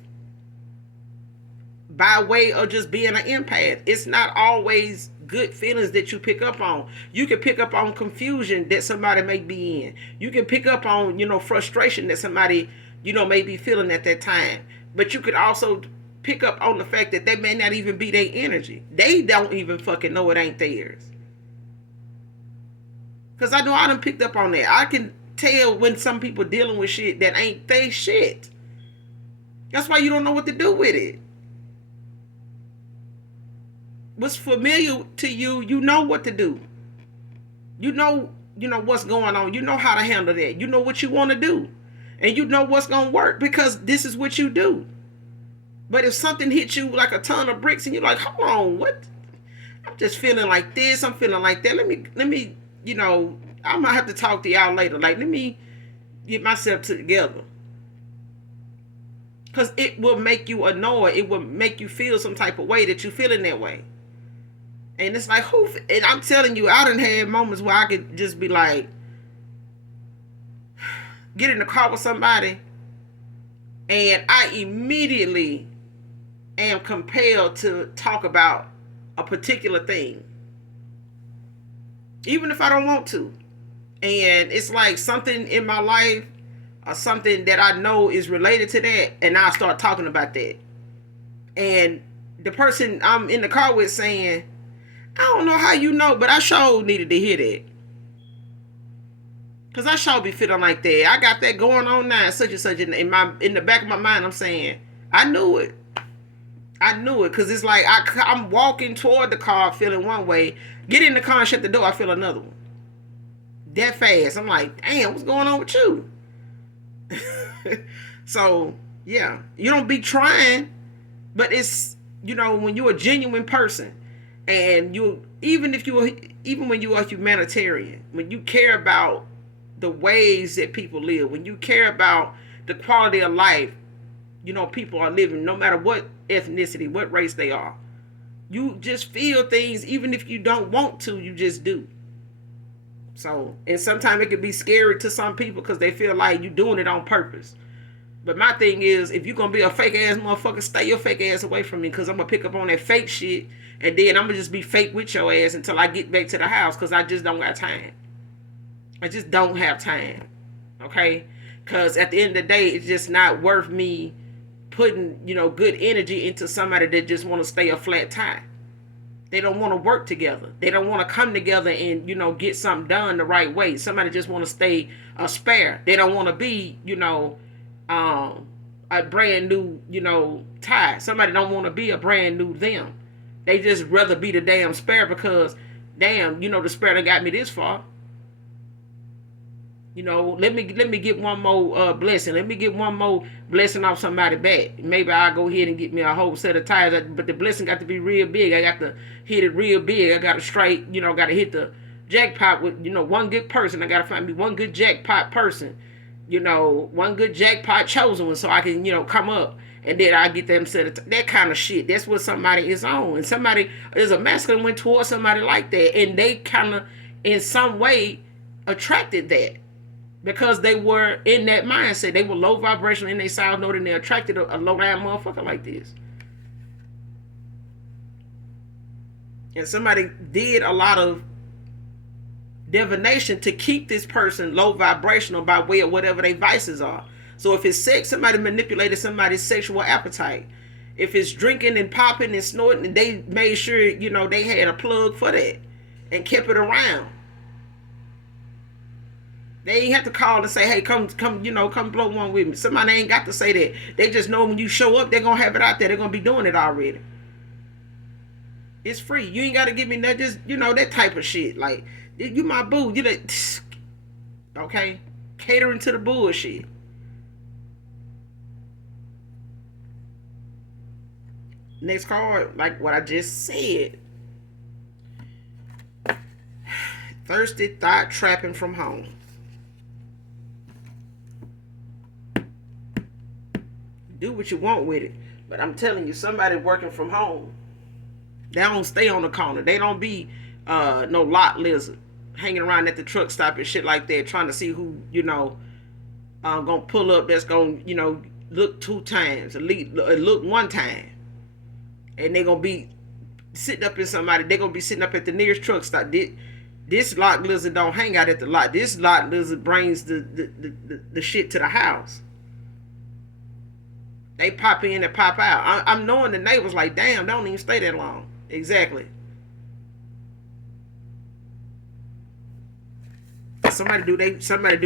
By way of just being an empath. It's not always good feelings that you pick up on. You can pick up on confusion that somebody may be in. You can pick up on, frustration that somebody, may be feeling at that time. But you could also pick up on the fact that may not even be their energy. They don't even fucking know it ain't theirs. Because I know I done picked up on that. I can tell when some people dealing with shit that ain't they shit. That's why you don't know what to do with it. What's familiar to you, you know what to do. You know what's going on. You know how to handle that. You know what you want to do. And you know what's going to work because this is what you do. But if something hits you like a ton of bricks and you're like, hold on, what? I'm just feeling like this. I'm feeling like that. Let me, I might have to talk to y'all later. Like, let me get myself together. Because it will make you annoyed. It will make you feel some type of way that you're feeling that way. And it's like, and I'm telling you, I done had moments where I could just be like, get in the car with somebody, and I immediately am compelled to talk about a particular thing. Even if I don't want to. And it's like something in my life or something that I know is related to that, and I'll start talking about that. And the person I'm in the car with saying, I don't know how you know, but I sure needed to hear that. Because I sure be feeling like that. I got that going on now, such and such. In the back of my mind, I'm saying, I knew it. Because it's like I'm walking toward the car feeling one way. Get in the car and shut the door, I feel another one. That fast. I'm like, damn, what's going on with you? So, yeah. You don't be trying, but it's, when you're a genuine person, and even when you are humanitarian, when you care about the ways that people live, when you care about the quality of life, people are living, no matter what ethnicity, what race they are, you just feel things, even if you don't want to, you just do. So, and sometimes it can be scary to some people because they feel like you're doing it on purpose. But my thing is, if you're going to be a fake ass motherfucker, stay your fake ass away from me, because I'm going to pick up on that fake shit, and then I'm going to just be fake with your ass until I get back to the house, because I just don't got time. I just don't have time. Okay? Because at the end of the day, it's just not worth me putting, good energy into somebody that just want to stay a flat tire. They don't want to work together. They don't want to come together and, get something done the right way. Somebody just want to stay a spare. They don't want to be, a brand new, tie. Somebody don't want to be a brand new them. They just rather be the damn spare because, damn, the spare that got me this far. Let me get one more blessing. Let me get one more blessing off somebody back. Maybe I'll go ahead and get me a whole set of tires. But the blessing got to be real big. I got to hit it real big. I got to straight, got to hit the jackpot with, one good person. I got to find me one good jackpot person. One good jackpot chosen one so I can, come up. And then I get them set of that kind of shit. That's what somebody is on. And somebody is a masculine went towards somebody like that. And they kind of, in some way, attracted that. Because they were in that mindset. They were low vibrational in their south node and they attracted a low down motherfucker like this. And somebody did a lot of divination to keep this person low vibrational by way of whatever their vices are. So if it's sex, somebody manipulated somebody's sexual appetite. If it's drinking and popping and snorting, they made sure, they had a plug for that and kept it around. They ain't have to call and say, hey, come, come blow one with me. Somebody ain't got to say that. They just know when you show up, they're going to have it out there. They're going to be doing it already. It's free. You ain't got to give me that, just, that type of shit. Like, you my boo. You like, okay? Catering to the bullshit. Next card, like what I just said. Thirsty thought trapping from home. Do what you want with it. But I'm telling you, somebody working from home, they don't stay on the corner. They don't be no lot lizard hanging around at the truck stop and shit like that, trying to see who, gonna pull up that's gonna, look 2 times, look 1 time. And they gonna be sitting up in somebody, they gonna be sitting up at the nearest truck stop. This lot lizard don't hang out at the lot. This lot lizard brings the shit to the house. They pop in and pop out. I'm knowing the neighbors like, damn, they don't even stay that long. Exactly. Somebody do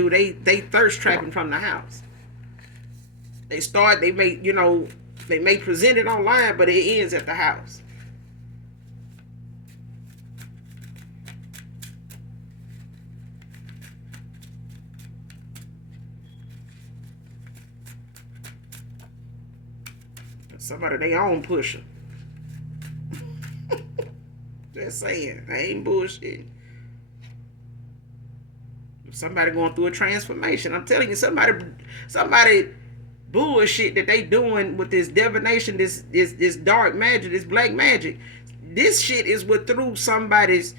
they thirst trapping from the house. They may present it online, but it ends at the house. Somebody they own pusher. Just saying, I ain't bullshit. Somebody going through a transformation. I'm telling you, somebody bullshit that they doing with this divination, this dark magic, this black magic. This shit is what threw somebody's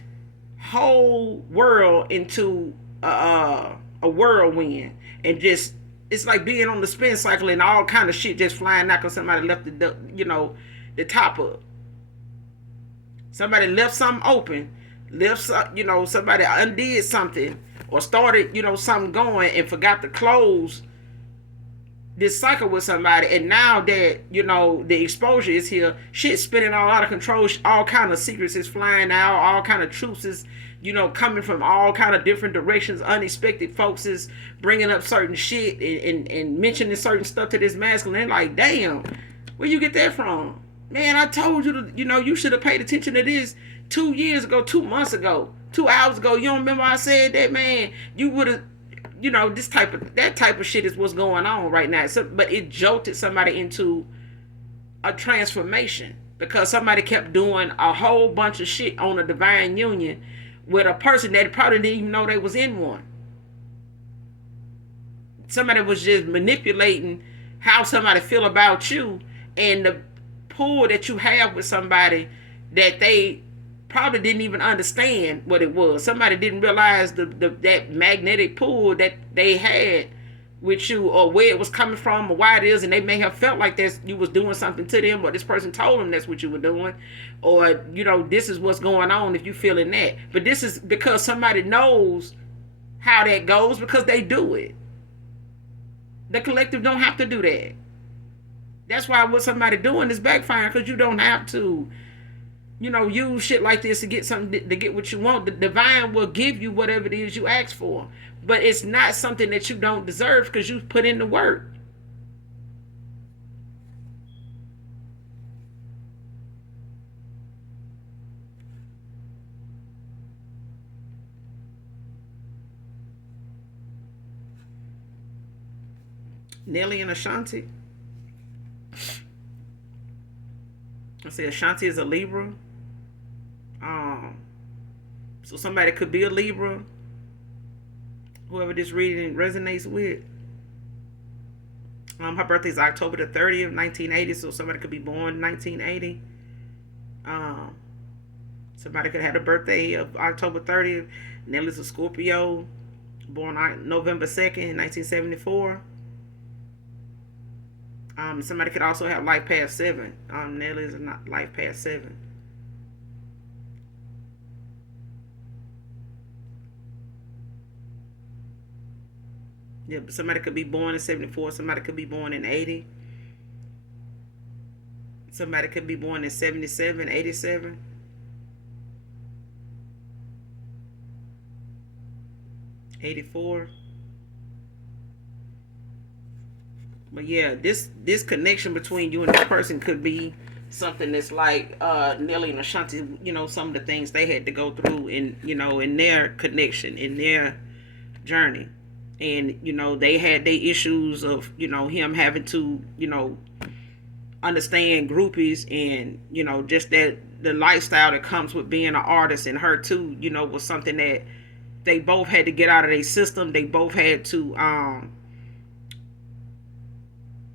whole world into a whirlwind, and just it's like being on the spin cycle and all kind of shit just flying out because somebody left the top up. Somebody left something open, somebody undid something or started, something going and forgot to close this cycle with somebody. And now that, the exposure is here, shit's spinning all out of control. All kind of secrets is flying out. All kind of truths is, coming from all kind of different directions. Unexpected folks is bringing up certain shit and mentioning certain stuff to this masculine. Like, damn, where you get that from? Man, I told you to, you should have paid attention to this 2 years ago, 2 months ago, 2 hours ago. You don't remember I said that, man? You would have, that type of shit is what's going on right now. So, but it jolted somebody into a transformation because somebody kept doing a whole bunch of shit on a divine union with a person that probably didn't even know they was in one. Somebody was just manipulating how somebody feel about you and the pull that you have with somebody that they probably didn't even understand what it was. Somebody didn't realize that magnetic pull that they had with you, or where it was coming from, or why it is, and they may have felt like you was doing something to them, or this person told them that's what you were doing, or this is what's going on if you feeling that. But this is because somebody knows how that goes because they do it. The collective don't have to do that. That's why what somebody doing is backfiring, because you don't have to, use shit like this to get something, to get what you want. The divine will give you whatever it is you ask for, but it's not something that you don't deserve because you put in the work. Nelly and Ashanti. I say Ashanti is a Libra. Um, so somebody could be a Libra, whoever this reading resonates with. Her birthday is October the 30th, 1980, so somebody could be born in 1980. Um, Somebody could have a birthday of October 30th. Nelly's a Scorpio, born November 2nd, 1974. Somebody could also have life past 7. Nelly's not life past 7. Yeah, but somebody could be born in 74. Somebody could be born in 80. Somebody could be born in 77, 87, 84. But yeah, this connection between you and this person could be something that's like Nelly and Ashanti. Some of the things they had to go through in their connection, in their journey, and they had their issues of him having to understand groupies, and just that the lifestyle that comes with being an artist, and her too was something that they both had to get out of their system. They both had to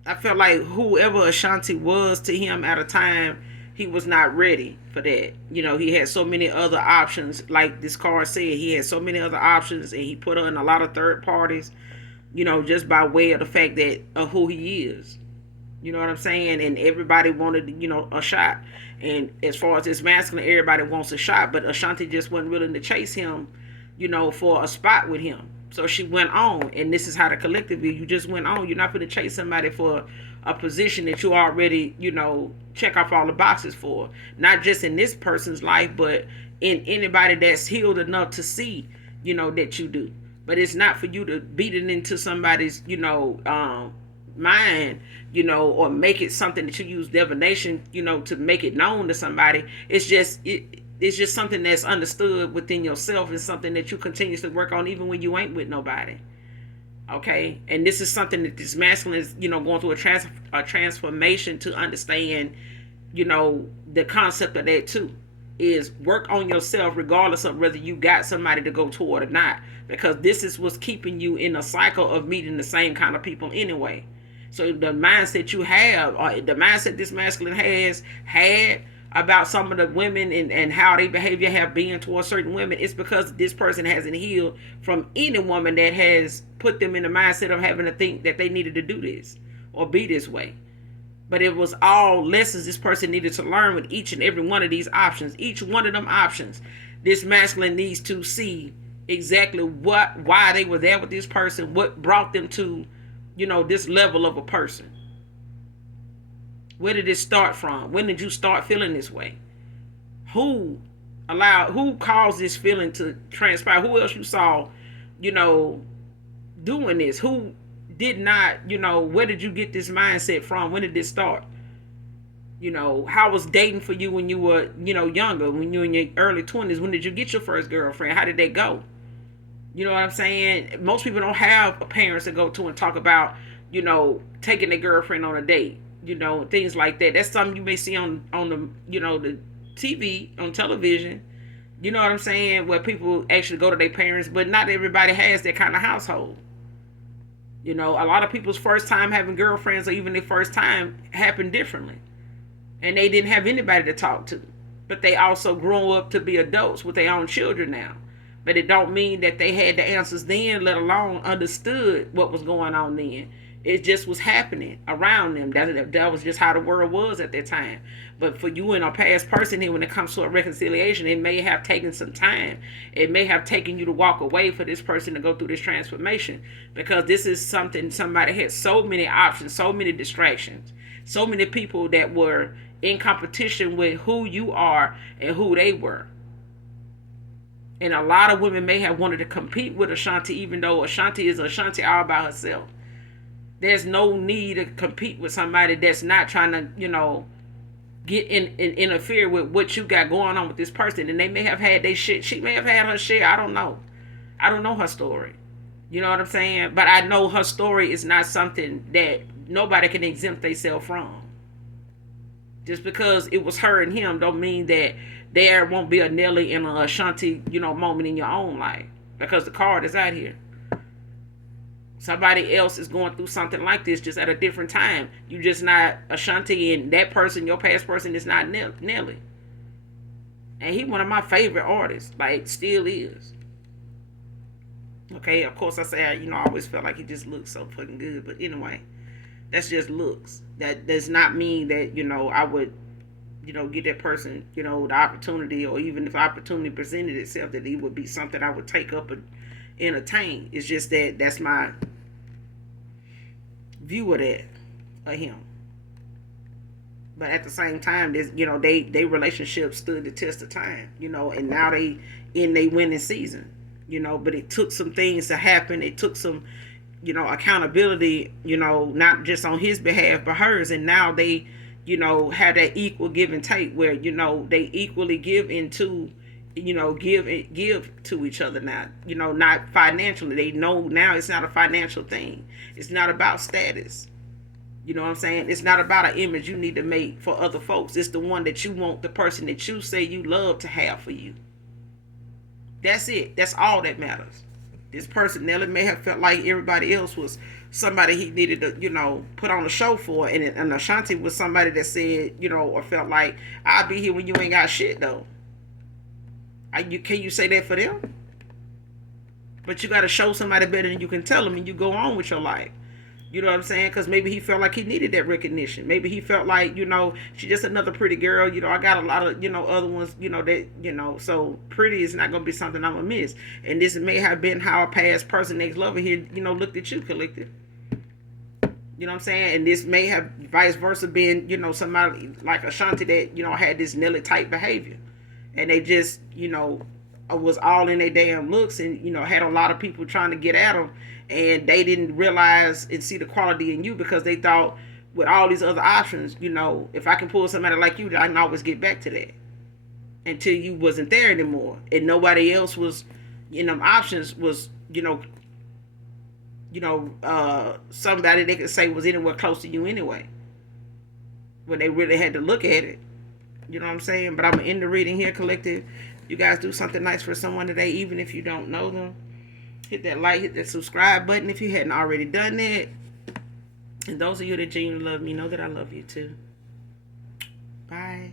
I felt like whoever Ashanti was to him at a time, he was not ready for that. He had so many other options. Like this card said, he had so many other options, and he put her in a lot of third parties, just by way of the fact that of who he is. You know what I'm saying? And everybody wanted, a shot. And as far as this masculine, everybody wants a shot, but Ashanti just wasn't willing to chase him, for a spot with him. So she went on, and this is how the collective is. You just went on. You're not going to chase somebody for a position that you already, check off all the boxes for. Not just in this person's life, but in anybody that's healed enough to see, that you do. But it's not for you to beat it into somebody's, mind, or make it something that you use divination, to make it known to somebody. It's just something that's understood within yourself, and something that you continuously work on even when you ain't with nobody. Okay? And this is something that this masculine is, going through a transformation to understand, the concept of that too. Is work on yourself regardless of whether you got somebody to go toward or not. Because this is what's keeping you in a cycle of meeting the same kind of people anyway. So the mindset you have, or the mindset this masculine had about some of the women, and how their behavior have been towards certain women, it's because this person hasn't healed from any woman that has put them in the mindset of having to think that they needed to do this or be this way. But it was all lessons this person needed to learn with each and every one of these options. Each one of them options, this masculine needs to see exactly why they were there with this person, what brought them to, this level of a person. Where did it start from? When did you start feeling this way? Who caused this feeling to transpire? Who else you saw, doing this? Who did not, where did you get this mindset from? When did this start? How was dating for you when you were, younger, when you were in your early 20s? When did you get your first girlfriend? How did that go? You know what I'm saying? Most people don't have parents to go to and talk about, taking their girlfriend on a date. Things like that. That's something you may see on the, the TV, on television. You know what I'm saying? Where people actually go to their parents, but not everybody has that kind of household. A lot of people's first time having girlfriends, or even their first time, happened differently. And they didn't have anybody to talk to. But they also grow up to be adults with their own children now. But it don't mean that they had the answers then, let alone understood what was going on then. It just was happening around them. That was just how the world was at that time. But for you and a past person here, when it comes to a reconciliation, it may have taken some time. It may have taken you to walk away for this person to go through this transformation, because this is something somebody had so many options, so many distractions, so many people that were in competition with who you are and who they were. And a lot of women may have wanted to compete with Ashanti, even though Ashanti is Ashanti all by herself. There's no need to compete with somebody that's not trying to, get in and interfere with what you got going on with this person. And they may have had their shit. She may have had her shit. I don't know. I don't know her story. You know what I'm saying? But I know her story is not something that nobody can exempt themselves from. Just because it was her and him don't mean that there won't be a Nelly and a Ashanti, moment in your own life. Because the card is out here. Somebody else is going through something like this, just at a different time. You just not Ashanti, and that person, your past person, is not Nelly. And he one of my favorite artists, like still is. Okay, of course I say, I always felt like he just looked so fucking good. But anyway, that's just looks. That does not mean that, I would, get that person, the opportunity, or even if opportunity presented itself, that it would be something I would take up and entertain. It's just that that's my view of that, of him. But at the same time, there's, they relationship stood the test of time, and now they in they winning season, but it took some things to happen. It took some, accountability, not just on his behalf, but hers. And now they, have that equal give and take where, they equally give into, give to each other now, not financially. They know now it's not a financial thing. It's not about status. You know what I'm saying? It's not about an image you need to make for other folks. It's the one that you want the person that you say you love to have for you. That's it. That's all that matters. This person, Nelly, may have felt like everybody else was somebody he needed to, put on a show for. And Ashanti was somebody that said, or felt like, I'll be here when you ain't got shit, though. Can you say that for them? But you got to show somebody better than you can tell them, and you go on with your life. You know what I'm saying? Because maybe he felt like he needed that recognition. Maybe he felt like, she's just another pretty girl. I got a lot of, other ones, that, so pretty is not going to be something I'm going to miss. And this may have been how a past person, ex-lover here, looked at you, Collective. You know what I'm saying? And this may have vice versa been, somebody like Ashanti that, had this Nelly type behavior. And they just, was all in their damn looks and, had a lot of people trying to get at them. And they didn't realize and see the quality in you because they thought with all these other options, if I can pull somebody like you, I can always get back to that. Until you wasn't there anymore. And nobody else was, them options was, somebody they could say was anywhere close to you anyway. When they really had to look at it. You know what I'm saying? But I'm going to end the reading here, Collective. You guys do something nice for someone today, even if you don't know them. Hit that like, hit that subscribe button if you hadn't already done that. And those of you that genuinely love me, know that I love you too. Bye.